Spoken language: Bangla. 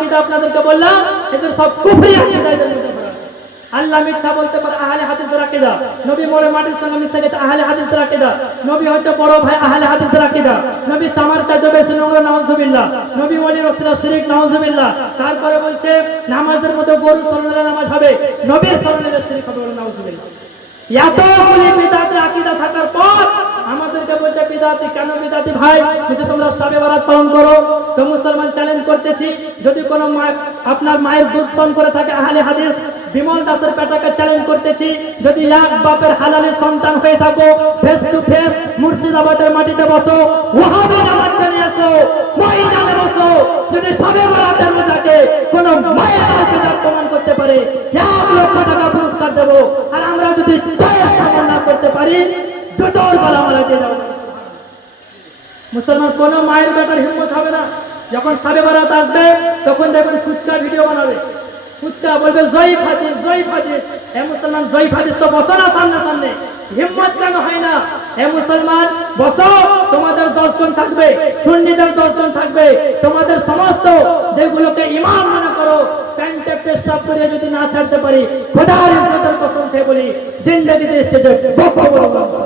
আকীদা আপনাদেরকে বললাম, এদের সব কুফরি আকীদা এদের মধ্যে পড়ে। আল্লাহ মিথ্যা বলতে পারে, আহলে হাদিসের আকীদা। নবী মরে মাটির সঙ্গে মিশে গেছে, আহলে হাদিসের আকীদা। নবী হচ্ছে বড় ভাই, আহলে হাদিসের আকীদা। নবী চামার চাইতে বেশি নোংরা, নাউজুবিল্লাহ। নবী ওলি রাসূলের শিরক, নাউজুবিল্লাহ। তারপরে বলছে নামাজের মধ্যে গরু সরণের নামাজ হবে, নবীর সরণের শিরক হবে, নাউজুবিল্লাহ। এতগুলি বিদআতের আকীদা থাকার পর আমাদেরকে বলছে বিদআতি। কেন বিদআতি ভাই? যদি তোমরা শবে বরাত পালন করো তো মুসলমান চ্যালেঞ্জ করতেছি, যদি কোনো আপনার মায়ের দুধ পান করে থাকে আহলে হাদিস, বিমল দাসের পেটাকে চ্যালেঞ্জ করতেছি, যদি এক বাপের হালালের সন্তান হয়ে থাকো, ফেস টু ফেস মুর্শিদাবাদের মাটিতে বসো, ওয়াহাবি জামাতকে নিয়ে এসো, ময়দানে বসো। যদি শবে বরাতের রোজাকে কোনো মায়ের বিদআত প্রমাণ করতে পারে, 1 লক্ষ টাকা পুরস্কার দেবো। আর আমরা যদি না করতে পারি, জোর বলা আমরা দিয়ে দেবো। মুসলমান কোন মায়ের বেটার হিম্মত হবে না, যখন শবে বরাত আসবে তখন দেখবেন ফুচকা ভিডিও বানাবে, ফুচকা বলবে জয়ীফ হাদিস, জয়ীফ হাদিস। এ মুসলমান, জয়ীফ হাদিস তো বসো না সামনে সামনে, হিম্মত কেন হয় না? এ মুসলমান বসো, তোমাদের 10 জন থাকবে, সুন্নিদের 10 জন থাকবে, তোমাদের সমস্ত যেগুলোকে ইমাম মনে করো, প্যান্টে পেশাব করে যদি না ছাড়তে পারি, খোদার ইজ্জতের কসম খেয়ে বলি, জিন্দেগিতে স্টেজে বকবক বলবো।